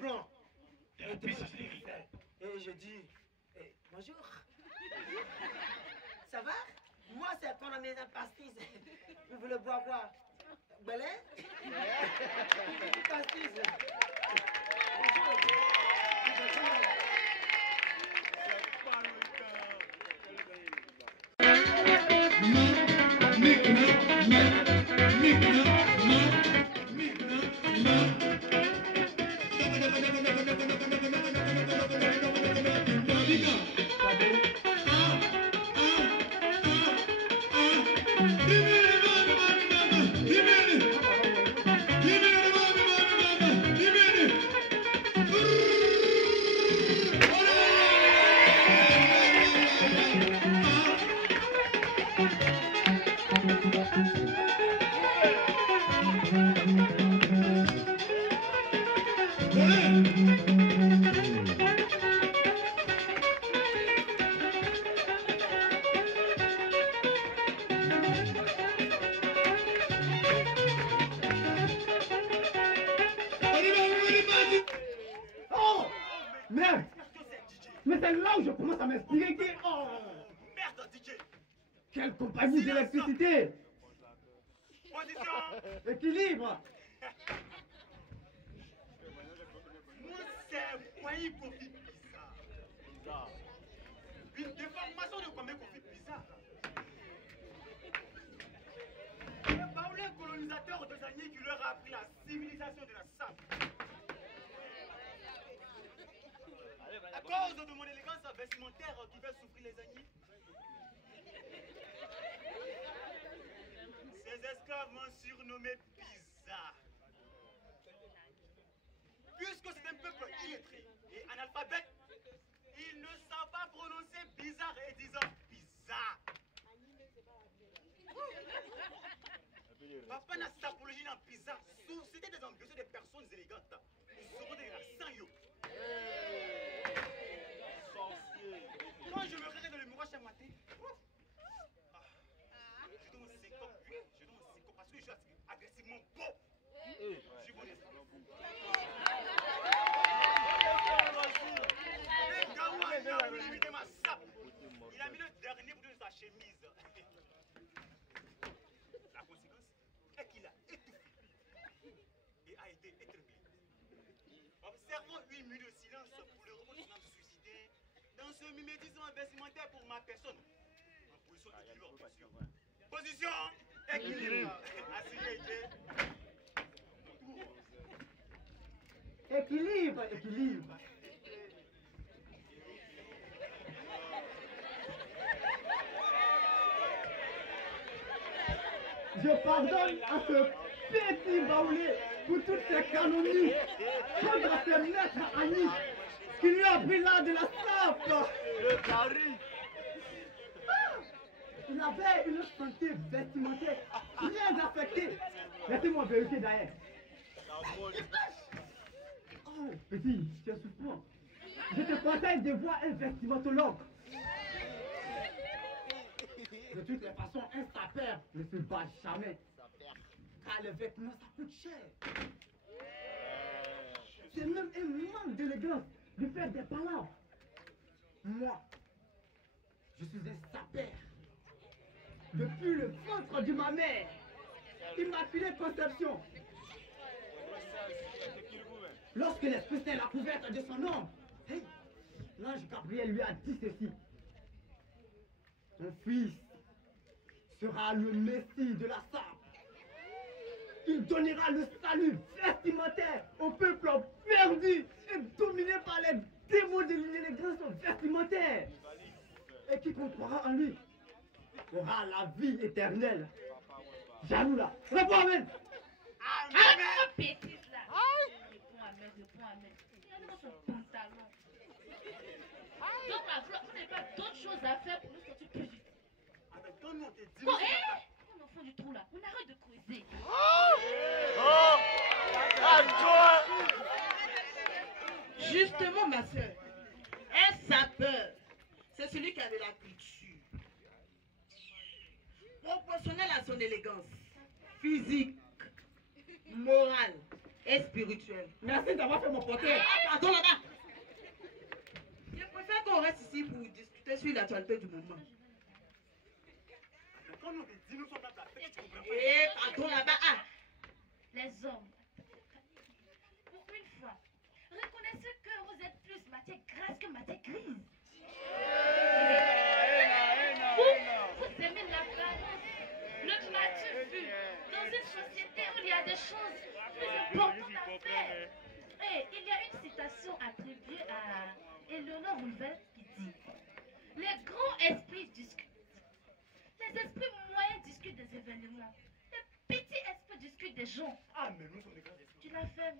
prends. Et je dis, bonjour. Ça va? Moi, c'est qu'on a mis un pastis. Vous voulez boire quoi? Belé? Pastis. Merde! Mais c'est là où je commence à m'inspirer que... Oh! Merde, DJ! Quelle compagnie d'électricité! Position! Équilibre! Moi, c'est un foyer Covid bizarre. Une déformation de combien Covid bizarre? Le baoulé colonisateur de Zagny qui leur a appris la civilisation de la sable. À cause de mon élégance vestimentaire qui fait souffrir les Zagny. Ces esclaves m'ont surnommé bizarre. Puisque c'est un peuple illettré et analphabète, ils ne savent pas prononcer bizarre et disant bizarre. Papa n'a sapologie dans bizarre. C'était des ambitions des personnes élégantes. Ils seront des accents yo. Quand je me réveille dans le miroir chaque matin, je donne mon séquent, parce que je suis agressivement beau. Je suis bon d'esprit. Il a voulu limiter ma sape. Il a mis le dernier bout de sa chemise. La conséquence est qu'il a étouffé et a été étranglé. Observons 8 minutes de silence pour le robot de suicider dans ce mimétisme vestimentaire pour ma personne. En position d'équilibre, bien sûr. Position équilibre. Assis, Équilibre, équilibre. Je pardonne à ce petit baoulé pour toutes ces canonies contre ce maître Annie qui lui a pris l'art de la sape. le carré. Il avait une santé vestimentaire très affectée. Laissez-moi vérifier derrière. Oh, petit, tu es souffrant. Je te conseille de voir un vestimentologue. De toutes les façons, un sapeur ne se bat jamais. Car les vêtements, ça coûte cher. C'est même un manque d'élégance de faire des palabres. Moi, je suis un sapeur. Depuis le ventre de ma mère, Immaculée Conception. Lorsque l'Esprit Saint l'a couverte de son nom, hey, l'ange Gabriel lui a dit ceci. Ton fils sera le Messie de la sape. Il donnera le salut vestimentaire au peuple perdu et dominé par les démons de l'inélégance vestimentaire. Et qui croira en lui aura la vie éternelle. Jaloux là. Réponds Amen. Ah, bêtise là. Réponds Amen, réponds Amen. Regarde-moi son pantalon. Donc, vous n'avez pas d'autres choses à faire pour nous sortir plus vite. Bon, mon enfant du trou là, on arrête de causer. Justement, ma soeur, un sapeur, c'est celui qui a de la culture. Proportionnel à son élégance physique, morale et spirituel. Merci d'avoir fait mon portrait. Pardon là-bas. Je préfère qu'on reste ici pour discuter sur l'actualité du moment. Quand on te dit nous sommes dans ta tête, tu comprends pas. Eh, pardon là-bas. Ah. Les hommes, pour une fois, reconnaissez que vous êtes plus matière grasse que matière grise. Vous aimez l'apparence, le matu vu. Dans une société où il y a des choses plus importantes à faire. Et il y a une citation attribuée à Eleanor Roosevelt qui dit: les grands esprits discutent. Les esprits moyens discutent des événements. Les petits esprits discutent des gens. Ah, mais nous sommes des grands esprits. Tu l'as fait.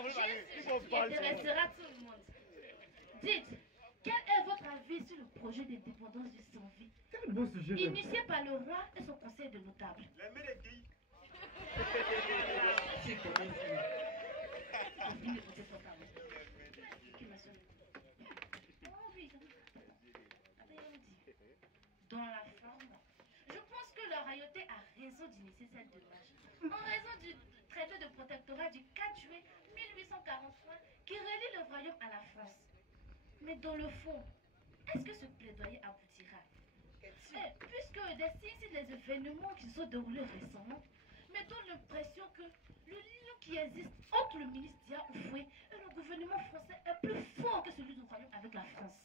Moi, j'ai un sujet qui intéressera tout le monde. Dites, quel est votre avis sur le projet d'indépendance du Sans-Vie, Quel beau sujet. initié par le roi et son conseil de notables? Les mères des gays. Tu connais ça. Qui m'a sonné? Oh oui, attends, il me dit. Dans la forme, je pense que le royauté a raison d'initier cette démarche. En raison du traité de protectorat du 4 juillet 1843 qui relie le royaume à la France. Mais dans le fond, est-ce que ce plaidoyer aboutira? Puisque des signes des événements qui se sont déroulés récemment me donnent l'impression que le lien qui existe entre le ministre Dia Oufoué et le gouvernement français est plus fort que celui du royaume avec la France.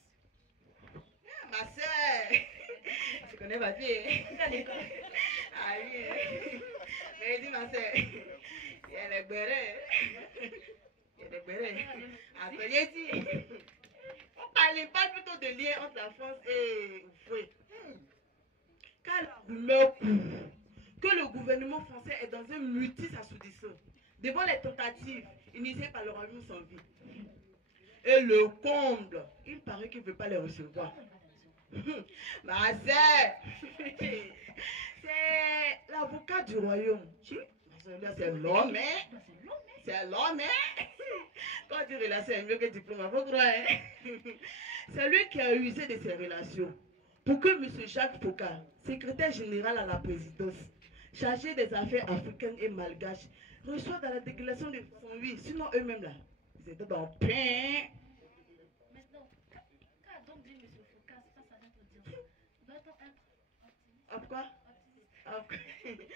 Ma soeur, tu connais ma fille? Ah oui. Mais dis ma soeur, il y a les bérets. Il y a les bérets. Après, j'ai dit, on ne parlait pas plutôt de lien entre la France et Oufoué. Car la rumeur court que le gouvernement français est dans un mutisme assourdissant devant les tentatives initiées par le royaume sans vie. Et le comble, il paraît qu'il ne veut pas les recevoir. Ma sœur, c'est l'avocat du royaume. C'est l'homme, hein? C'est l'homme, hein? Quand tu relations est mieux que diplôme, faut croire, hein? C'est lui qui a usé de ses relations pour que M. Jacques Foucault, secrétaire général à la présidence, chargé des affaires africaines et malgaches, reçoit dans la délégation de son oui, sinon eux-mêmes là, ils étaient dans le pain. Maintenant, quand donc dit M. Foucault, c'est pas ça qu'on peut dire. Doit-on être optimiste? Quoi? Optimiste.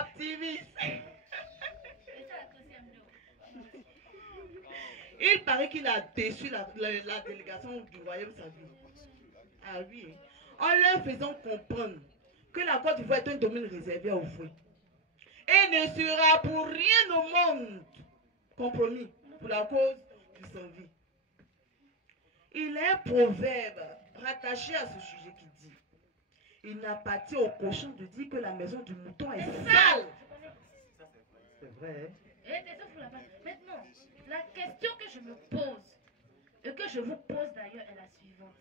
Optimiste. Et ça, la deuxième mot. Il paraît qu'il a déçu la délégation du royaume sa vie. Ah oui. En leur faisant comprendre que la Côte d'Ivoire est un domaine réservé aux fruits. Et ne sera pour rien au monde compromis pour la cause du sans-vie. Il y a un proverbe rattaché à ce sujet qui dit: il n'appartient au cochon de dire que la maison du mouton est sale. C'est vrai, hein? Maintenant, la question que je me pose, et que je vous pose d'ailleurs, est la suivante.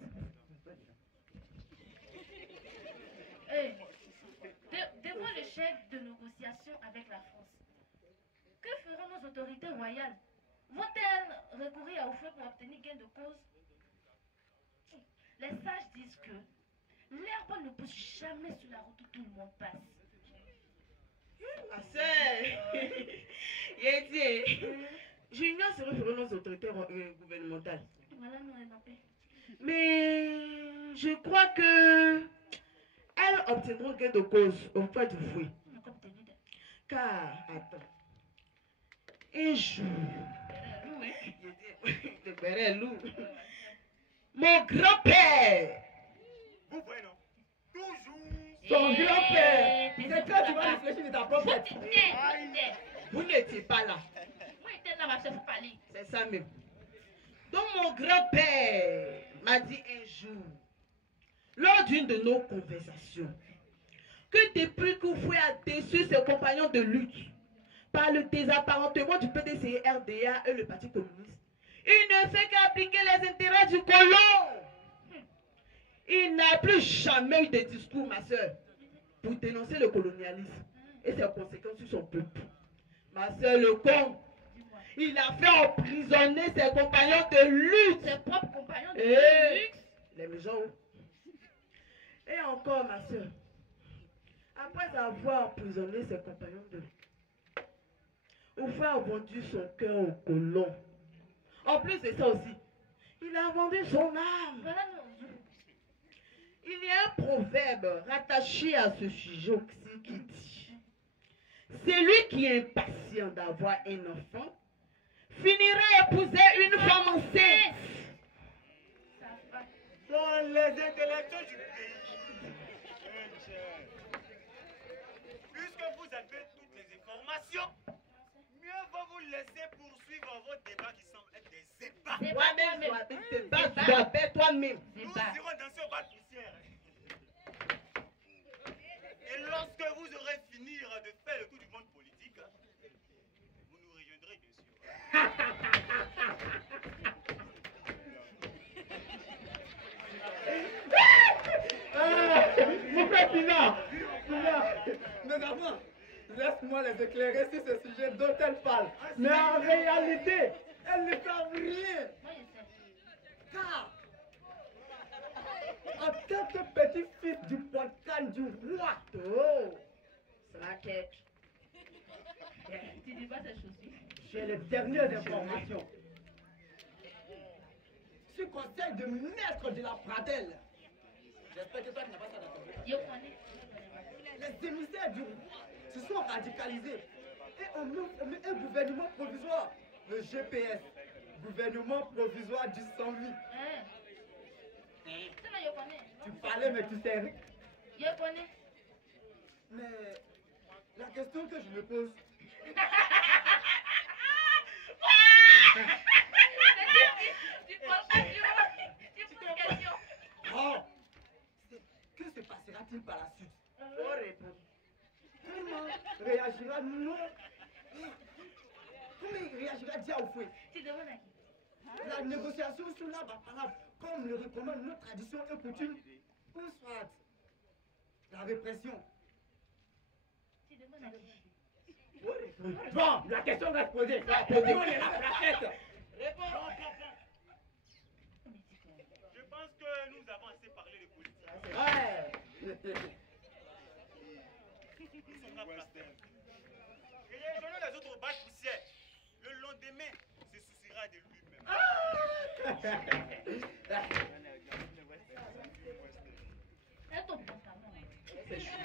Devant l'échec de négociation avec la France, que feront nos autorités royales? Vont-elles recourir à Oufoué pour obtenir gain de cause? Les sages disent que l'herbe ne pousse jamais sur la route où tout le monde passe. Ma soeur, il dit, j'ignore ce que feront nos autorités gouvernementales. Voilà, nous on paix. Mais je crois que elles obtiendront gain de cause auprès du fruit. Car, attends, un jour, le béret loup, mon grand-père, Vous voyez, non? Toujours. Ton grand-père! C'est quand tu vas réfléchir de ta propre tête. vous n'étiez pas là. C'est ça même. Donc mon grand-père m'a dit un jour, lors d'une de nos conversations, que depuis qu'Oufoué a déçu ses compagnons de lutte par le désapparentement du PDC, RDA et le Parti communiste, il ne fait qu'appliquer les intérêts du colon. Il n'a plus jamais eu de discours, ma soeur, pour dénoncer le colonialisme et ses conséquences sur son peuple. Ma soeur, le con, il a fait emprisonner ses compagnons de lutte. Ses propres compagnons de Et luxe. les maisons. Et encore, ma soeur, après avoir emprisonné ses compagnons de lutte, Oufa a vendu son cœur au colon. En plus de ça aussi, il a vendu son âme. Voilà, non. Il y a un proverbe rattaché à ce sujet aussi qui dit: celui qui est impatient d'avoir un enfant finira à épouser une femme enceinte. Ça va. Sont les intellectuels du pays. Puisque vous avez toutes les informations, mieux vaut vous laisser poursuivre vos débats qui semblent être des ébats. Toi-même, tu dois faire toi-même. Nous irons danser au bas de poussière. Et lorsque vous aurez fini de faire le tour du monde politique, vous nous rejoindrez bien sûr. Mon frère Pina, mes enfants, laisse-moi les éclairer sur ce sujet dont elle parle. Mais en réalité, elles ne savent rien. Moi, je sais. Car, en tant que petit-fils du Poncan du roi, Oh, slaquette. Tu dis pas ces choses-ci. j'ai les dernières informations. Sur conseil de maître de la Pradelle. J'espère que toi tu n'as pas ça dans ton vie. Je connais. Les émissaires du roi se sont radicalisés et ont mis un gouvernement provisoire, le GPS, gouvernement provisoire du sans-vie. Hein? Ça, là, je connais. Tu parlais mais tu sais rien. Je connais. Mais la question que je me pose, Tu poses question. oh, c'est que se passera-t-il par la suite? Faut répondre. Comment réagira non? Comment il réagira Diaoufoué? Tu demandes à qui? La négociation sur l'arbre à palabre, comme le recommande notre tradition et coutume, ou soit la répression. Tu demandes à qui? Bon, la question va se poser. On est la placette. Réponds. Je pense que nous avons assez parlé de politique. Ouais. Nous sommes là pour la terre. Et rejoignons les autres bas de poussière. Le lendemain se souciera de lui-même. Et ton pantalon. C'est chou.